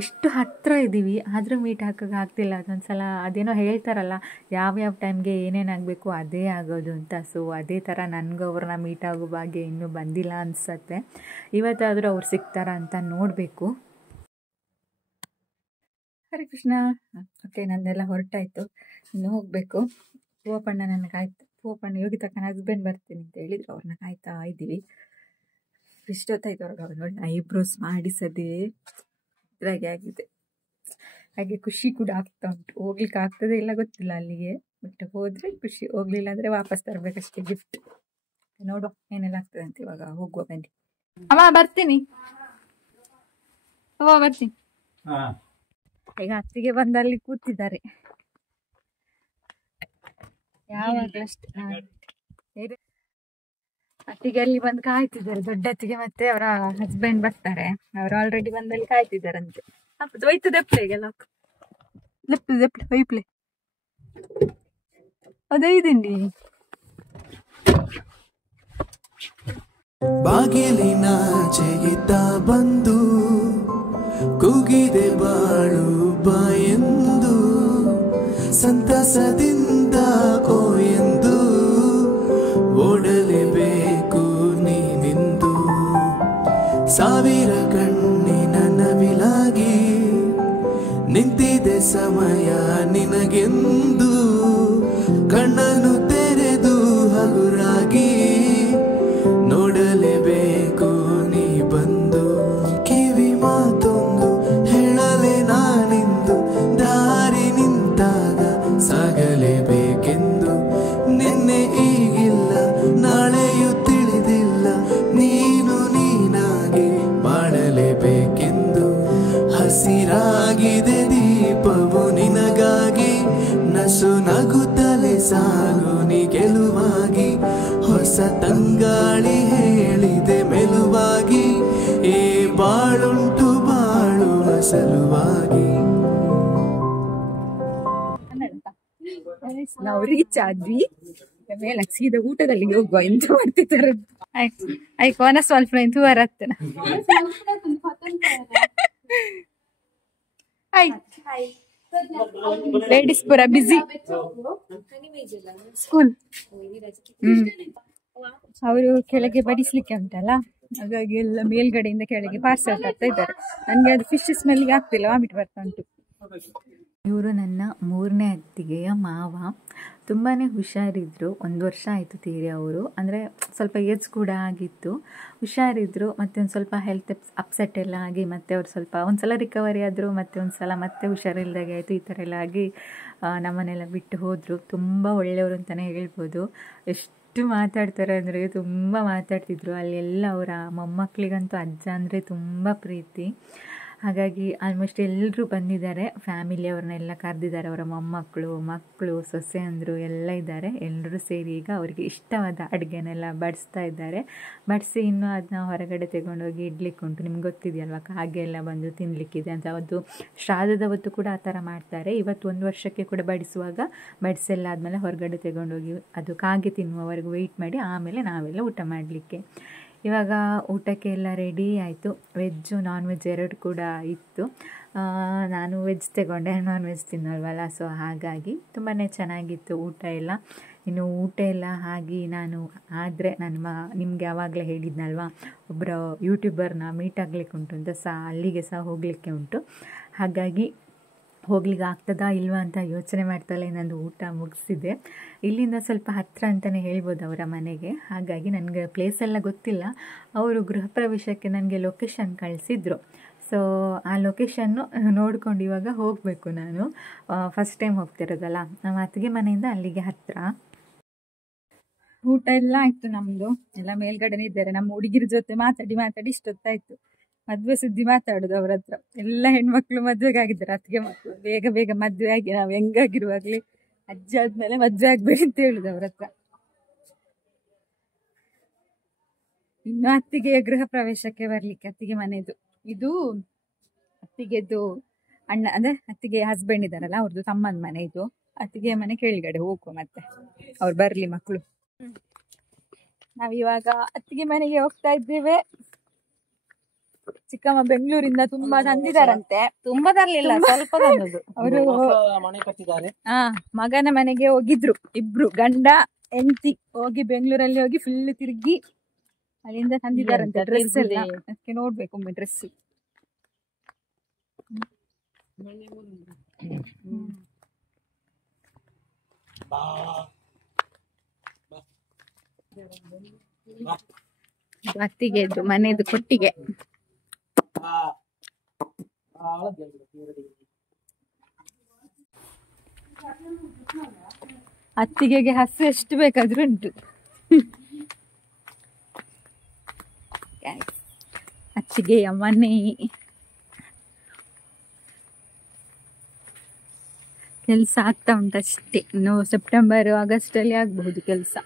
ಎಷ್ಟು ಹತ್ತಿರ ಇದ್ದೀವಿ ಆದರೂ ಮೀಟ್ ಆಗ್ತಿಲ್ಲ. ಅದೊಂದು ಸಲ ಅದೇನೋ ಹೇಳ್ತಾರಲ್ಲ, ಯಾವ್ಯಾವ ಟೈಮ್ಗೆ ಏನೇನಾಗಬೇಕು ಅದೇ ಆಗೋದು ಅಂತ. ಸೊ ಅದೇ ಥರ ನನಗೂ ಅವ್ರನ್ನ ಮೀಟ್ ಆಗೋ ಭಾಗ್ಯ ಇನ್ನೂ ಬಂದಿಲ್ಲ ಅನಿಸತ್ತೆ. ಇವತ್ತಾದರೂ ಅವ್ರು ಸಿಗ್ತಾರ ಅಂತ ನೋಡಬೇಕು. ಹರೇ ಕೃಷ್ಣ. ಓಕೆ, ನನ್ನೆಲ್ಲ ಹೊರಟಾಯಿತು, ಇನ್ನು ಹೋಗಬೇಕು. ಪೂವಪ್ಪಣ್ಣ ನನಗಾಯ್ತು. ಪೂವಪ್ಪಣ್ಣ ಯೋಗಿ ತಕ್ಕ ಹಸ್ಬೆಂಡ್ ಬರ್ತೀನಿ ಅಂತ ಹೇಳಿದ್ರು, ಅವ್ರನ್ನ ಕಾಯ್ತಾ ಇದ್ದೀವಿ. ಇಷ್ಟೊತ್ತಾಯ್ತು ಅವ್ರಿಗೆ. ಅವ್ರು ನೋಡಿ ಐಬ್ರೋಸ್ ಮಾಡಿಸೋದೇ ಇದ್ರಾಗೆ ಆಗಿದೆ. ಹಾಗೆ ಖುಷಿ ಕೂಡ ಆಗ್ತಾ ಉಂಟು. ಹೋಗ್ಲಿಕ್ಕೆ ಆಗ್ತದೆ ಇಲ್ಲ ಗೊತ್ತಿಲ್ಲ ಅಲ್ಲಿಗೆ, ಬಟ್ ಹೋದರೆ ಖುಷಿ, ಹೋಗ್ಲಿಲ್ಲ ಅಂದರೆ ವಾಪಸ್ ತರಬೇಕಷ್ಟೇ ಗಿಫ್ಟ್. ನೋಡುವ ಏನೆಲ್ಲ ಆಗ್ತದೆ ಅಂತ. ಇವಾಗ ಹೋಗುವ ಬನ್ನಿ. ಅಮ್ಮ ಬರ್ತೀನಿ, ಬರ್ತೀನಿ. ಈಗ ಅತ್ತಿಗೆ ಬಂದು ಅಲ್ಲಿ ಕೂತಿದ್ದಾರೆ. ಯಾವಾಗಲಷ್ಟೇ ಅತ್ತಿಗೆ ಅಲ್ಲಿ ಬಂದು ಕಾಯ್ತಿದ್ದಾರೆ. ದೊಡ್ಡ ಅತ್ತಿಗೆ ಮತ್ತೆ ಅವರ ಹಸ್ಬೆಂಡ್ ಬರ್ತಾರೆ. ಅವರು ಆಲ್ರೆಡಿ ಬಂದಲ್ಲಿ ಕಾಯ್ತಿದ್ದಾರಂತೆ. ಹೋಯ್ತು ದೆಪ್ಲೆಗೆಲ್ಲ ದೆಪ್ಲೆ ಹೊಯ್ಪ್ಲೆ ಅದೈದಿಂಡಿ ಬಾಗಿಲಿನಾಚೆಗಿದ್ದ ಬಂದು ಕೂಗಿದೆ ಬಾಳು ಬಾಯೆಂದು, ಸಂತಸದಿಂದ ಓ ಎಂದು ಓಡಲೇಬೇಕು ನೀನಿಂದು. ಸಾವಿರ ಕಣ್ಣಿನ ನವಿಲಾಗಿ ನಿಂತಿದೆ ಸಮಯ ನಿನಗೆಂದು ಕಣ್ಣನ್ನು ತೆರೆದು ಹಗುರಾಗಿ ನೋಡಲೇಬೇಕು ನೀ ಬಂದು ಕಿವಿ ಮಾತೊಂದು ಹೇಳಲೆ ನಾನಿಂದು ದಾರಿ ನಿಂತಾಗ ಸಾಗಲೇಬೇಕೆಂದು ನಿನ್ನೆ ಈಗಿಲ್ಲ ನಾಳೆಯೂ ತಿಳಿದಿಲ್ಲ ನೀನು ನೀನಾಗಿ ಬಾಳಲೇಬೇಕೆಂದು ಹಸಿರಾಗಿದೆ ದೀಪವು ನಿನಗಾಗಿ ನಸು ನಗುತ್ತಲೆ ಸಾಗು ನೀ ಗೆಲುವಾಗಿ ಹೊಸ ತಂಗಾಳಿ ಹೇಳಿದೆ ಮೆಲುವಾಗಿ ಏ ಬಾಳುಂಟು ಬಾಳುವ ಸಲುವಾಗಿ. ನಾವು ರೀಚ್ ಆದ್ವಿ ಮೇಲೆ ಸೀದಾ ಊಟದಲ್ಲಿ ಹೋಗುವ ಎಂತ ಮಾಡ್ತಿದ್ದಾರೆ ಐ ಕೋನ ಸ್ವಲ್ಪ ಎಂತ ಬರತ್ತನ ಲೇಡೀಸ್ ಪೂರ ಬಿಸಿ ಸ್ಕೂಲ್ ಅವರು ಕೆಳಗೆ ಬಡಿಸ್ಲಿಕ್ಕೆ ಉಂಟಲ್ಲ ಹಾಗಾಗಿ ಎಲ್ಲ ಮೇಲ್ಗಡೆಯಿಂದ ಕೆಳಗೆ ಪಾರ್ಸಲ್ ತರ್ತಾ ಇದ್ದಾರೆ. ನನ್ಗೆ ಅದು ಫಿಶ್ ಸ್ಮೆಲ್ಗೆ ಆಗ್ತಿಲ್ಲ, ವಾಮಿಟ್ ಬರ್ತಾ ಉಂಟು. ಇವರು ನನ್ನ 3ನೇ ಅತ್ತಿಗೆಯ ಮಾವ. ತುಂಬಾ ಹುಷಾರಿದ್ರು. 1 ವರ್ಷ ಆಯಿತು ತೀರಿ ಅವರು. ಅಂದರೆ ಸ್ವಲ್ಪ ಏಜ್ ಕೂಡ ಆಗಿತ್ತು. ಹುಷಾರಿದ್ರು, ಮತ್ತು ಒಂದು ಸ್ವಲ್ಪ ಹೆಲ್ತ್ ಅಪ್ಸೆಟ್ ಎಲ್ಲ ಆಗಿ ಮತ್ತೆ ಅವ್ರು ಸ್ವಲ್ಪ ಒಂದ್ಸಲ ರಿಕವರಿ ಆದರು, ಮತ್ತು ಒಂದ್ಸಲ ಮತ್ತೆ ಹುಷಾರಿಲ್ದಾಗೆ ಆಯಿತು. ಈ ಥರ ಎಲ್ಲ ಆಗಿ ನಮ್ಮನ್ನೆಲ್ಲ ಬಿಟ್ಟು ಹೋದರು. ತುಂಬ ಒಳ್ಳೆಯವರು ಅಂತಲೇ ಹೇಳ್ಬೋದು. ಎಷ್ಟು ಮಾತಾಡ್ತಾರೆ ಅಂದರೆ ತುಂಬ ಮಾತಾಡ್ತಿದ್ರು. ಅಲ್ಲೆಲ್ಲ ಅವರ ಮೊಮ್ಮಕ್ಕಳಿಗಂತೂ ಅಜ್ಜ ಅಂದರೆ ತುಂಬ ಪ್ರೀತಿ. ಹಾಗಾಗಿ ಆಲ್ಮೋಸ್ಟ್ ಎಲ್ಲರೂ ಬಂದಿದ್ದಾರೆ. ಫ್ಯಾಮಿಲಿಯವ್ರನ್ನೆಲ್ಲ ಕರೆದಿದ್ದಾರೆ. ಅವರ ಮೊಮ್ಮಕ್ಕಳು, ಮಕ್ಕಳು, ಸೊಸೆ ಅಂದರು ಎಲ್ಲ ಇದ್ದಾರೆ. ಎಲ್ಲರೂ ಸೇರಿ ಈಗ ಅವರಿಗೆ ಇಷ್ಟವಾದ ಅಡುಗೆನೆಲ್ಲ ಬಡಿಸ್ತಾ ಇದ್ದಾರೆ. ಬಡಿಸಿ ಇನ್ನೂ ಅದನ್ನ ಹೊರಗಡೆ ತಗೊಂಡೋಗಿ ಇಡ್ಲಿಕ್ಕೆ ಉಂಟು. ನಿಮ್ಗೆ ಗೊತ್ತಿದೆಯಲ್ವ, ಕಾಗೆ ಎಲ್ಲ ಬಂದು ತಿನ್ನಲಿಕ್ಕಿದೆ ಅಂತ. ಅದು ಶ್ರಾದ್ದದ ಹೊತ್ತು ಕೂಡ ಆ ಥರ ಮಾಡ್ತಾರೆ. ಇವತ್ತು 1 ವರ್ಷಕ್ಕೆ ಕೂಡ ಬಡಿಸುವಾಗ ಬಡಿಸೆಲ್ಲ ಆದಮೇಲೆ ಹೊರಗಡೆ ತಗೊಂಡೋಗಿ ಅದು ಕಾಗೆ ತಿನ್ನುವವರೆಗೂ ವೆಯ್ಟ್ ಮಾಡಿ ಆಮೇಲೆ ನಾವೆಲ್ಲ ಊಟ ಮಾಡಲಿಕ್ಕೆ. ಇವಾಗ ಊಟಕ್ಕೆ ಎಲ್ಲ ರೆಡಿ ಆಯಿತು. ವೆಜ್ಜು ನಾನ್ ವೆಜ್ 2 ಕೂಡ ಇತ್ತು. ನಾನು ವೆಜ್ ತಗೊಂಡೆ, ನಾನ್ ವೆಜ್ ತಿನ್ನೋಲ್ವಲ್ಲ, ಸೊ ಹಾಗಾಗಿ ತುಂಬಾ ಚೆನ್ನಾಗಿತ್ತು ಊಟ ಎಲ್ಲ. ಇನ್ನು ಊಟ ಎಲ್ಲ ಆಗಿ ನಾನು ನಿಮಗೆ ಆವಾಗಲೇ ಹೇಳಿದ್ನಲ್ವ, ಒಬ್ಬರು ಯೂಟ್ಯೂಬರ್ನ ಮೀಟ್ ಆಗಲಿಕ್ಕೆ ಉಂಟು ಅಂತ ಅಲ್ಲಿಗೆ ಸಹ ಹೋಗಲಿಕ್ಕೆ ಉಂಟು. ಹಾಗಾಗಿ ಹೋಗ್ಲಿಕ್ಕೆ ಆಗ್ತದಾ ಇಲ್ವಾ ಅಂತ ಯೋಚನೆ ಮಾಡ್ತಾಳೆ. ನಂದು ಊಟ ಮುಗಿಸಿದೆ. ಇಲ್ಲಿಂದ ಸ್ವಲ್ಪ ಹತ್ತಿರ ಅಂತಲೇ ಹೇಳ್ಬೋದು ಅವರ ಮನೆಗೆ. ಹಾಗಾಗಿ ನನಗೆ ಪ್ಲೇಸ್ ಎಲ್ಲ ಗೊತ್ತಿಲ್ಲ. ಅವರು ಗೃಹ ಪ್ರವೇಶಕ್ಕೆ ನನಗೆ ಲೊಕೇಶನ್ ಕಳಿಸಿದ್ರು. ಸೊ ಆ ಲೊಕೇಶನ್ನು ನೋಡ್ಕೊಂಡು ಇವಾಗ ಹೋಗಬೇಕು. ನಾನು ಫಸ್ಟ್ ಟೈಮ್ ಹೋಗ್ತಿರೋದಲ್ಲ, ನಮ್ಮ ಅತ್ತಿಗೆ ಮನೆಯಿಂದ ಅಲ್ಲಿಗೆ ಹತ್ತಿರ. ಊಟ ಎಲ್ಲ ಆಯ್ತು ನಮ್ದು. ಎಲ್ಲ ಮೇಲ್ಗಡೆನೇ ಇದ್ದಾರೆ. ನಮ್ಮ ಹುಡುಗಿರ ಜೊತೆ ಮಾತಾಡಿ ಇಷ್ಟೊತ್ತಾಯ್ತು. ಮದುವೆ ಸುದ್ದಿ ಮಾತಾಡೋದು ಅವ್ರ ಹತ್ರ. ಎಲ್ಲ ಹೆಣ್ಮಕ್ಳು ಮದುವೆಗೆ ಆಗಿದ್ದಾರೆ, ಅತ್ತಿಗೆ ಮಕ್ಕಳು. ಬೇಗ ಮದುವೆ ಆಗಿ ನಾವು ಹೆಂಗಾಗಿರುವಾಗಲೇ ಅಜ್ಜಿ ಆದ್ಮೇಲೆ ಮದುವೆ ಆಗ್ಬೇಡಿ ಅಂತ ಹೇಳುದು ಅವ್ರ ಹತ್ರ. ಇನ್ನು ಅತ್ತಿಗೆ ಗೃಹ ಪ್ರವೇಶಕ್ಕೆ ಬರ್ಲಿಕ್ಕೆ, ಅತ್ತಿಗೆ ಮನೆದು ಇದು ಅತ್ತಿಗೆದು ಅಣ್ಣ ಅಂದ್ರೆ ಅತ್ತಿಗೆ ಹಸ್ಬೆಂಡ್ ಇದಾರಲ್ಲ, ಅವ್ರದ್ದು ತಮ್ಮನ ಮನೆ ಇದು. ಅತ್ತಿಗೆ ಮನೆ ಕೆಳಗಡೆ ಹೋಗುವ, ಮತ್ತೆ ಅವ್ರು ಬರ್ಲಿ ಮಕ್ಕಳು. ನಾವಿವಾಗ ಅತ್ತಿಗೆ ಮನೆಗೆ ಹೋಗ್ತಾ ಇದ್ದೇವೆ. ಚಿಕ್ಕಮ್ಮ ಬೆಂಗಳೂರಿಂದ ತುಂಬಾ ತಂದಿದಾರಂತೆ. ತುಂಬಾ ತರ್ಲಿಲ್ಲ, ಸ್ವಲ್ಪ ತಂದದ್ದು. ಅವರು ಮಗನ ಮನೆಗೆ ಹೋಗಿದ್ರು. ಇಬ್ರು ಗಂಡ ಹೆಂಡತಿ ಹೋಗಿ ಬೆಂಗಳೂರಲ್ಲಿ ಹೋಗಿ ಫುಲ್ ತಿರುಗಿ ಅಲ್ಲಿಂದ ತಂದಿದಾರಂತೆ ಡ್ರೆಸ್ ಎಲ್ಲ. ಅದಕ್ಕೆ ನೋಡ್ಬೇಕು ಒಮ್ಮೆ ಡ್ರೆಸ್. ಅತ್ತಿಗೆದು ಮನೆದು ಕೊಟ್ಟಿಗೆ. ಅತ್ತಿಗೆಗೆ ಹಸು ಎಷ್ಟು ಬೇಕಾದ್ರೂ ಉಂಟು. ಅತ್ತಿಗೆಯ ಮನೆ. ಕೆಲಸ ಆಗ್ತಾ ಉಂಟಷ್ಟೇ. ಇನ್ನು ಸೆಪ್ಟೆಂಬರ್ ಆಗಸ್ಟ್ ಅಲ್ಲಿ ಆಗಬಹುದು ಕೆಲಸ.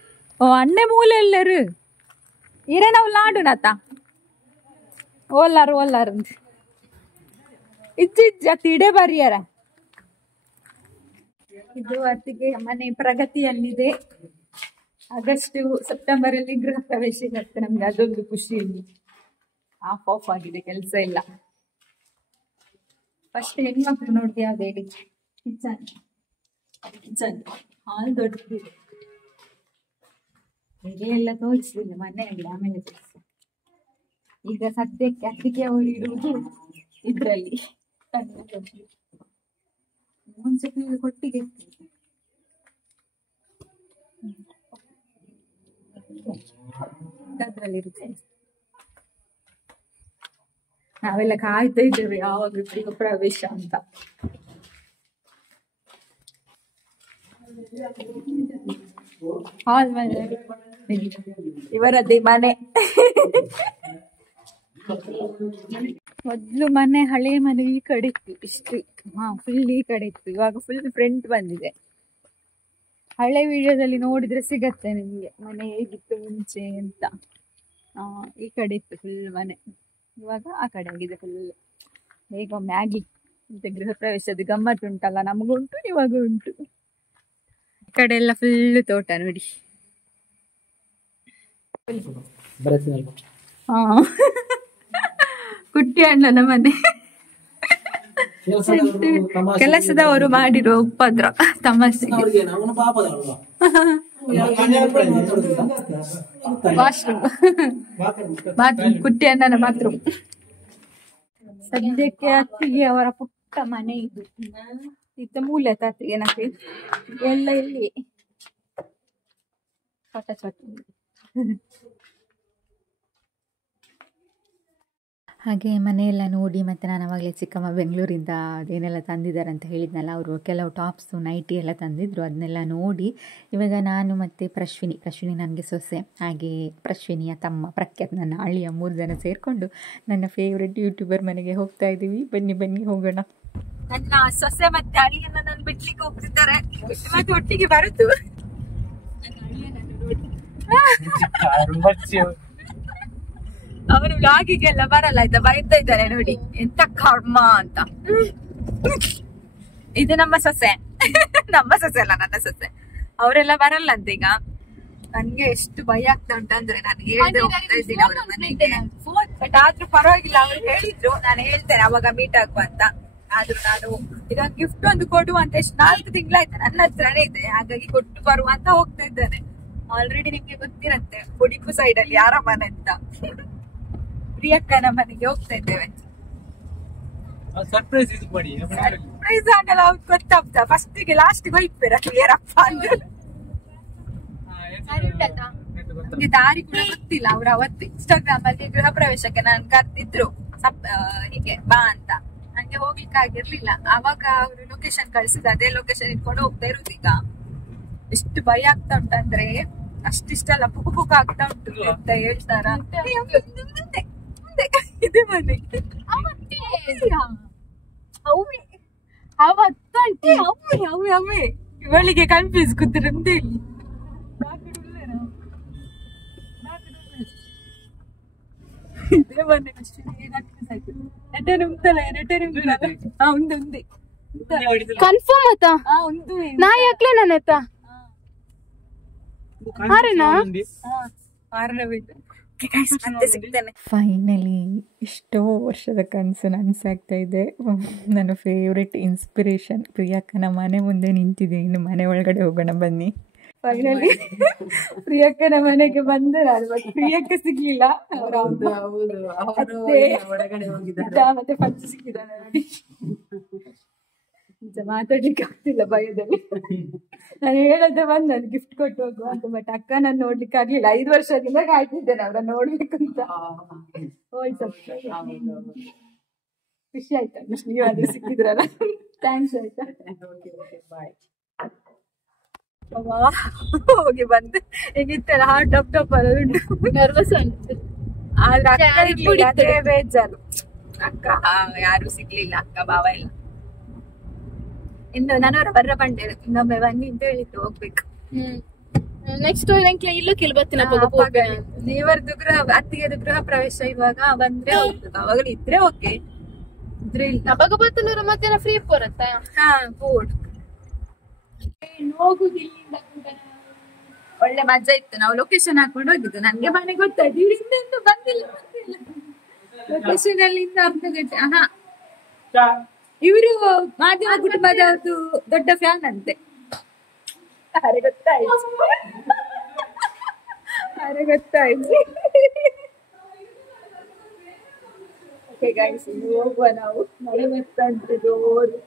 ಓ ಅಣ್ಣೆ ಮೂಲೆ ಎಲ್ಲರು ಇರ ನಾವು ಲಾಡುನಾತ ಓಲಾರು ಇಜ್ಜ ತಿಡೆ ಬರಿಯಾರ. ಇದು ಅತ್ತಿಗೆ ಮನೆ ಪ್ರಗತಿಯಲ್ಲಿದೆ. ಆಗಸ್ಟ್ ಸೆಪ್ಟೆಂಬರ್ ಅಲ್ಲಿ ಗೃಹ ಪ್ರವೇಶ ಇರುತ್ತೆ ನಮ್ಗೆ, ಅದೊಂದು ಖುಷಿ. ಆಫ್ ಆಗಿದೆ ಕೆಲಸ ಇಲ್ಲ. ಫಸ್ಟ್ ಹೆಣ್ಮಕ್ಳು ನೋಡಿದೆ ಯಾವ್ದು ಹೇಳಿ? ಕಿಚನ್ ಹಾಲ್ ದೊಡ್ಡದಿದೆ. ಎಲ್ಲ ತೋರಿಸ್ಲಿಲ್ಲ ಮನೆಯಲ್ಲಿ, ಆಮೇಲೆ ತೋರಿಸ. ಈಗ ಸದ್ಯಕ್ಕೆ ಅತ್ತಿಗೆ ಅವರು ಇರುವುದು ಇದ್ರಲ್ಲಿ ಮುಂಚೆ ಕೊಟ್ಟಿಗೆ ಅದ್ರಲ್ಲಿ ಇರುತ್ತೆ. ನಾವೆಲ್ಲ ಕಾಯ್ತಾ ಇದ್ದೇವೆ ಯಾವಾಗ ಗೃಹ ಪ್ರವೇಶ ಅಂತ. ಹಾಲ್ ಮನೆ ಇವರದ್ದೇ ಮನೆ. ಮೊದ್ಲು ಮನೆ ಹಳೆ ಮನೆ ಈ ಕಡೆ ಇತ್ತು, ಇಷ್ಟು ಫುಲ್ ಈ ಕಡೆ ಇತ್ತು. ಇವಾಗ ಫುಲ್ ಫ್ರಂಟ್ ಬಂದಿದೆ. ಹಳೆ ವಿಡಿಯೋದಲ್ಲಿ ನೋಡಿದ್ರೆ ಸಿಗತ್ತೆ ನಿಮ್ಗೆ ಮನೆ ಹೇಗಿತ್ತು ಮುಂಚೆ ಅಂತ. ಈ ಕಡೆ ಇತ್ತು ಫುಲ್ ಮನೆ, ಇವಾಗ ಆ ಕಡೆ ಆಗಿದೆ ಫುಲ್. ಈಗ ಮ್ಯಾಗಿ ಮತ್ತೆ ಗೃಹ ಪ್ರವೇಶದ ಗಮ್ಮತ್ತು ಉಂಟಲ್ಲ, ನಮಗುಂಟು ಇವಾಗ ಉಂಟು. ಈ ಕಡೆ ಎಲ್ಲ ಫುಲ್ ತೋಟ ನೋಡಿ. ಕುಟ್ಟಿ ಅಣ್ಣನ ಮನೆ. ಕೆಲಸದವರು ಮಾಡಿರೋ ಉಪದ್ರ ತಮಾಷೆಗೆ. ವಾಶ್ರೂಮ್, ಬಾತ್ರೂಮ್, ಕುಟ್ಟಿ ಅಣ್ಣನ ಬಾತ್ರೂಮ್. ಸದ್ಯಕ್ಕೆ ಅತ್ತಿಗೆ ಅವರ ಪುಟ್ಟ ಮನೆ ಇದು. ಇತ್ತ ಮೂಲೆ ತಾತಿಗೆ ನಕ್ಕೆ ಎಲ್ಲ ಇಲ್ಲಿ ಚಟ ಚಟ. ಹಾಗೆ ಮನೆಯೆಲ್ಲ ನೋಡಿ, ಮತ್ತು ನಾನು ಅವಾಗಲೇ ಚಿಕ್ಕಮ್ಮ ಬೆಂಗಳೂರಿಂದ ಅದೇನೆಲ್ಲ ತಂದಿದ್ದಾರೆ ಅಂತ ಹೇಳಿದ್ನಲ್ಲ, ಅವರು ಕೆಲವು ಟಾಪ್ಸು ನೈಟಿ ಎಲ್ಲ ತಂದಿದ್ದರು. ಅದನ್ನೆಲ್ಲ ನೋಡಿ ಇವಾಗ ನಾನು ಮತ್ತು ಪ್ರಶ್ವಿನಿ ನನಗೆ ಸೊಸೆ, ಹಾಗೆ ಪ್ರಶ್ವಿನಿಯ ತಮ್ಮ ಪ್ರಖ್ಯಾತ್ ನನ್ನ ಅಳಿಯ 3 ಜನ ಸೇರಿಕೊಂಡು ನನ್ನ ಫೇವ್ರೆಟ್ ಯೂಟ್ಯೂಬರ್ ಮನೆಗೆ ಹೋಗ್ತಾ ಇದ್ದೀವಿ. ಬನ್ನಿ ಹೋಗೋಣ. ನನ್ನ ಸೊಸೆ ಮತ್ತೆ ಅಳಿಯನ್ನ ನಾನು ಬಿಡ್ಲಿಕ್ಕೆ ಹೋಗ್ತಿದ್ದಾರೆ, ಮತ್ತೆ ಒಟ್ಟಿಗೆ ಬರುದು. ಅವರು ವ್ಲಾಗಿಗೆಲ್ಲ ಬರಲ್ಲ ಆಯ್ತಾ, ಬೈತಾ ಇದ್ದಾರೆ ನೋಡಿ ಎಂತ ಕರ್ಮ ಅಂತ. ಇದು ನಮ್ಮ ಸೊಸೆ ಅಲ್ಲ ನನ್ನ ಸೊಸೆ. ಅವರೆಲ್ಲ ಬರಲ್ಲ ಅಂತ. ಈಗ ನನ್ಗೆ ಎಷ್ಟು ಭಯ ಆಗ್ತಾ ಉಂಟಂದ್ರೆ, ನಾನು ಹೇಳ್ದೆ ಹೋಗ್ತಾ ಇದ್ದೀನಿ ಅವರ ಮನೆಗೆ. ಬಟ್ ಆದ್ರೂ ಪರವಾಗಿಲ್ಲ, ಅವ್ರು ಹೇಳಿದ್ರು, ನಾನು ಹೇಳ್ತೇನೆ ಅವಾಗ ಮೀಟ್ ಆಗುವ ಅಂತ. ಆದ್ರೂ ನಾನು ಈಗ ಗಿಫ್ಟ್ ಒಂದು ಕೊಡುವ ಅಂತ ಎಷ್ಟು 4 ತಿಂಗಳಾಯ್ತು ನನ್ನ ಹತ್ರನೇ ಇದೆ, ಹಾಗಾಗಿ ಕೊಟ್ಟು ಬರುವ ಅಂತ ಹೋಗ್ತಾ ಇದ್ದೇನೆ. ಆಲ್ರೆಡಿ ನಿಮ್ಗೆ ಗೊತ್ತಿರತ್ತೆ ಕೊಡಿಕು ಸೈಡ್ ಅಲ್ಲಿ ಯಾರ ಮನೆ ಅಂತ. ಪ್ರಿಯಕ್ಕನ ಮನೆಗೆ ಹೋಗ್ತಾ ಇದ್ದೇವೆ. ಸರ್ಪ್ರೈಸ್ ಆಗಲ್ಲ, ಅವ್ರು ಗೊತ್ತಾಗ್ತಾ ಫಸ್ಟಿಗೆ ಲಾಸ್ಟಿಗೆ ಹೋಯ್ತೀರ ಕ್ಲಿಯರಪ್ಪ ಅಂದ್ರೆ. ನಮ್ಗೆ ದಾರಿ ಕೂಡ ಗೊತ್ತಿಲ್ಲ. ಅವ್ರು ಅವತ್ತು ಇನ್ಸ್ಟಾಗ್ರಾಮ್ ಅಲ್ಲಿ ಗೃಹ ಪ್ರವೇಶಕ್ಕೆ ನಾನು ಕರ್ತಿದ್ರು, ಹೀಗೆ ಬಾ ಅಂತ. ನಂಗೆ ಹೋಗ್ಲಿಕ್ಕೆ ಆಗಿರ್ಲಿಲ್ಲ. ಅವಾಗ ಅವರು ಲೊಕೇಶನ್ ಕಳ್ಸಿದ್ರು, ಅದೇ ಲೊಕೇಶನ್ ಇಟ್ಕೊಂಡು ಹೋಗ್ತಾ ಇರುದು. ಈಗ ಎಷ್ಟು ಭಯ ಆಗ್ತಾ ಉಂಟಂದ್ರೆ, ಅಷ್ಟಿಷ್ಟಲ್ಲ ಪುಕ್ ಆಗ್ತಾ ಉಂಟು ಅಂತ ಹೇಳ್ತಾರ. ಇದೆ ಮನೆ ಇವಳಿಗೆ ಕನ್ಫ್ಯೂಸ್ ಕೂತಿರಂತೆ. ಇದೇ ಮನೆ ಕನ್ಫರ್ಮ್ ಆಯ್ತಾ? ನಾಯಿ ಹಾಕ್ಲೆ ನನ್ನ ಆಯ್ತಾ? ಫೈನಲಿ ಎಷ್ಟೋ ವರ್ಷದ ಕನಸು ನನಸಾಗ್ತಾ ಇದೆ. ನನ್ನ ಫೇವ್ರೆಟ್ ಇನ್ಸ್ಪಿರೇಷನ್ ಪ್ರಿಯಕ್ಕನ ಮನೆ ಮುಂದೆ ನಿಂತಿದೆ. ಇನ್ನು ಮನೆ ಒಳಗಡೆ ಹೋಗೋಣ ಬನ್ನಿ. ಫೈನಲಿ ಪ್ರಿಯಕ್ಕನ ಮನೆಗೆ ಬಂದೆ ನಾನು. ಬಟ್ ಪ್ರಿಯಕ್ಕ ಸಿಗ್ಲಿಲ್ಲ, ಮತ್ತೆ ಪಂಚ ಸಿಕ್ಕಿದ್ದಾನೆ ನೋಡಿ. ನಿಜ ಮಾತಾಡ್ಲಿಕ್ಕೆ ಆಗ್ತಿಲ್ಲ ಭಯದಲ್ಲಿ. ನಾನು ಹೇಳದೆ ಬಂದ್ ನನ್ ಗಿಫ್ಟ್ ಕೊಟ್ಟು ಹೋಗುವ ಅಂತ. ಬಟ್ ಅಕ್ಕ ನಾನು ನೋಡ್ಲಿಕ್ಕೆ ಆಗ್ಲಿಲ್ಲ. 5 ವರ್ಷದಿಂದ ಕಾಯ್ತಿದ್ದೇನೆ ಅವ್ರನ್ನ ನೋಡ್ಬೇಕು ಅಂತ. ಖುಷಿ ಆಯ್ತಾ? ನೀವಾದ್ರೂ ಸಿಕ್ಕಿದ್ರಲ್ಲ, ಥ್ಯಾಂಕ್ಸ್ ಆಯ್ತಾ. ಹೋಗಿ ಬಂದು ಹೇಗಿತ್ತಲ್ಲ ಹಾರ್ಟ್ ಟಪ್ ಟಪ್ ಅನ್ನೋದು ನರ್ವಸ್ ಆಯ್ತು. ಆದ್ರೆ ಅದೇ ಬೇಜಾರು. ಅಕ್ಕ ಯಾರು ಸಿಗ್ಲಿಲ್ಲ, ಅಕ್ಕ ಬಾವ ಇಲ್ಲ. ಇನ್ನು ನನವರ ಬರ್ರ ಬಂಡೆ ಇನ್ನೊಮ್ಮೆ ಬನ್ನಿ ಅಂತ ಹೇಳಿತ್ತು, ಹೋಗ್ಬೇಕು. ನೆಕ್ಸ್ಟ್ ಇಲ್ಲೂ ಬರ್ತೀನಿ. ನೀವರದ್ದು ಅತ್ತಿಗೆದು ಗೃಹ ಪ್ರವೇಶ ಇವಾಗ ಬಂದ್ರೆ ಹೋಗ್ಬೇಕು. ಅವಾಗಲೂ ಇದ್ರೆ ಓಕೆ, ಇದ್ರೆ ಇಲ್ಲ. ಅವಾಗ ಬರ್ತನೂರು ಮಧ್ಯಾಹ್ನ ಫ್ರೀ ಬರುತ್ತಾ? ಹಾ ಬೋರ್ಡ್ ಹೋಗುದಿಲ್ಲ. ಒಳ್ಳೆ ಮಜಾ ಇತ್ತು. ನಾವು ಲೊಕೇಶನ್ ಹಾಕೊಂಡು ಹೋಗಿದ್ದು. ನನ್ಗೆ ಮನೆ ಗೊತ್ತಾಯ್ತು, ಇವ್ರಿಂದ ಬಂದಿಲ್ಲ. ಲೊಕೇಶನ್ ಅಲ್ಲಿಂದ ಅರ್ಧ ಗಂಟೆ. ಇವರು ಮಾಧ್ಯಮ ಕುಟುಂಬದವ್ರದ್ದು ದೊಡ್ಡ ಫ್ಯಾನ್ ಅಂತೆ. ಗೊತ್ತಾಯ್ತು. ಓಕೆ ಗೈಸ್, ಹೋಗುವ ನಾವು. ಮಳೆ ಬರ್ತಾ ಉಂಟು ಜೋರು.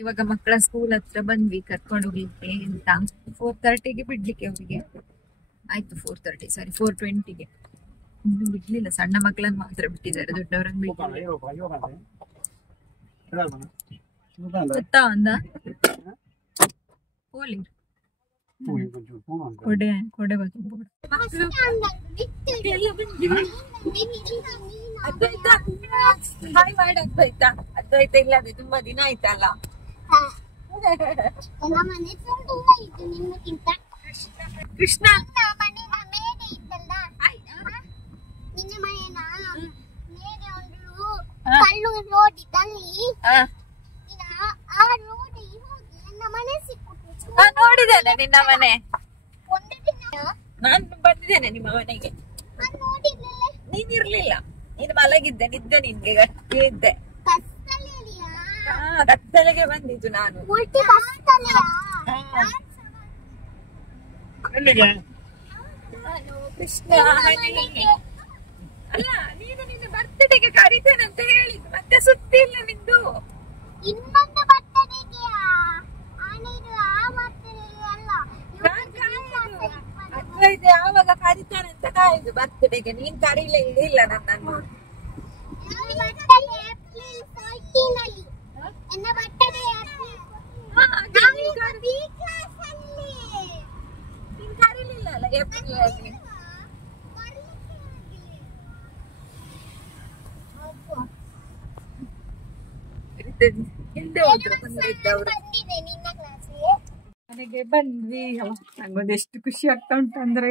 ಇವಾಗ ಮಕ್ಕಳ ಸ್ಕೂಲ್ ಹತ್ರ ಬಂದ್ವಿ ಕರ್ಕೊಂಡು ಹೋಗ್ಲಿಕ್ಕೆ ಅಂತ. 4:30ಗೆ ಬಿಡ್ಲಿಕ್ಕೆ ಅವರಿಗೆ ಆಯ್ತು. 4:30 ಸಾರಿ 4:20ಗೆ ಇನ್ನು ಬಿಡ್ಲಿಲ್ಲ. ಸಣ್ಣ ಮಕ್ಕಳನ್ನು ಮಾತ್ರ ಬಿಟ್ಟಿದ್ದಾರೆ, ದೊಡ್ಡವರನ್ನು ಬಿಟ್ಟಿಲ್ಲ. ಗೊತ್ತಾ ಒಂದ ಹೋಲಿ ಕೊಡೆ ಕೊಡೆ ಬಾಯ್ ಮಾಡಿ ಅದ್ವೈತಾ. ಅದ್ವೈತ ಇಲ್ಲದೆ ತುಂಬಾ ದಿನ ಆಯ್ತಲ್ಲ. ಕೃಷ್ಣ ಕಲ್ಲು ರೋಡ್ ಇದ್ದಲ್ಲಿ ಆ ರೋಡ್ ನೋಡಿದ್ದೇನೆ ನಿನ್ನ ಮನೆ. ನಾನು ಬಂದಿದ್ದೇನೆ ನಿಮ್ಮ ಮನೆಗೆ. ನೀನ್ ಇರ್ಲಿಲ್ಲ, ನೀನ್ ಮಲಗಿದ್ದೆ, ನಿದ್ದೆ ನಿನ್ಗೆ ಗಟ್ಟಿ ಇದ್ದೆ. ಕತ್ತಲೆಗೆ ಬಂದಿದ್ದು ನಾನು. ಕೃಷ್ಣ ಅಲ್ಲ, ನೀನು ನಿನ್ನ ಬರ್ತ್ಡೇಗೆ ಕರೀತೇನೆ ಅಂತ ಹೇಳಿದ್ದು, ಮತ್ತೆ ಸುದ್ದಿ ಇಲ್ಲ ನಿಂದು. ಇನ್ನೊಂದು ಬರ್ತಡೆಗೆ ಯಾವಾಗ ಕರೀತಾನೆ ಅಂತ ಕಾಯ್ದು ಬರ್ತ್ಡೇಗೆ. ನೀನ್ ಕರೀಲೇ ಇಲ್ಲ ನನ್ನನ್ನು. ನೀನ್ ಕರೀಲಿಲ್ಲ ಅಲ್ಲ ಏಪ್ರಿಲ್ ಅಲ್ಲಿ. ಹಿಂದೆ ಹೋದ್ರು ಬಂದಿದ್ದವರು. ಮನೆಗೆ ಬಂದ್ವಿ. ನಂಗೊಂದು ಎಷ್ಟು ಖುಷಿ ಆಗ್ತಾ ಉಂಟು ಅಂದ್ರೆ,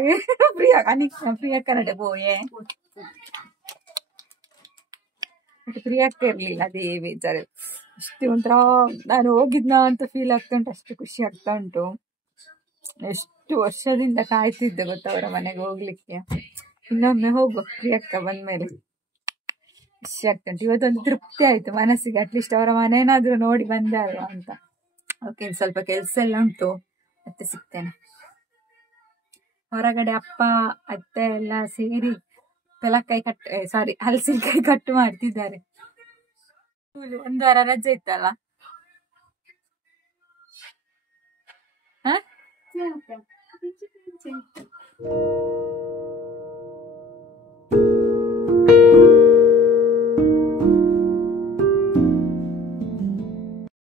ಪ್ರಿಯಕ್ಕ ನಡೆ ಬೋಯೆ ಬಟ್ ಪ್ರಿಯಕ್ಕ ಇರ್ಲಿಲ್ಲ, ಅದೇ ಬೇಜಾರು. ಅಷ್ಟು ಒಂಥರ ನಾನು ಹೋಗಿದ್ನ ಅಂತ ಫೀಲ್ ಆಗ್ತಾ ಉಂಟು, ಅಷ್ಟು ಖುಷಿ ಆಗ್ತಾ ಉಂಟು. ಎಷ್ಟು ವರ್ಷದಿಂದ ಕಾಯ್ತಿದ್ದೆ ಗೊತ್ತಾ ಅವರ ಮನೆಗೆ ಹೋಗ್ಲಿಕ್ಕೆ. ಇನ್ನೊಮ್ಮೆ ಹೋಗುವ ಪ್ರಿಯಕ್ಕ ಬಂದ್ಮೇಲೆ. ಖುಷಿ ಆಗ್ತಾ ಉಂಟು. ಇವತ್ತೊಂದು ತೃಪ್ತಿ ಆಯ್ತು ಮನಸ್ಸಿಗೆ, ಅಟ್ಲೀಸ್ಟ್ ಅವರ ಮನೇನಾದ್ರೂ ನೋಡಿ ಬಂದೆ ಅಲ್ವಾ ಅಂತ. ಓಕೆ, ಸ್ವಲ್ಪ ಕೆಲಸ ಎಲ್ಲ ಉಂಟು, ಮತ್ತೆ ಸಿಗ್ತೇನೆ. ಹೊರಗಡೆ ಅಪ್ಪ ಅತ್ತೆ ಎಲ್ಲ ಸೇರಿ ಪೆಲಕಾಯಿ ಹಲಸಿನಕಾಯಿ ಕಟ್ಟು ಮಾಡ್ತಿದ್ದಾರೆ. ಒಂದು ವಾರ ರಜೆ ಇತ್ತಲ್ಲ. ಹ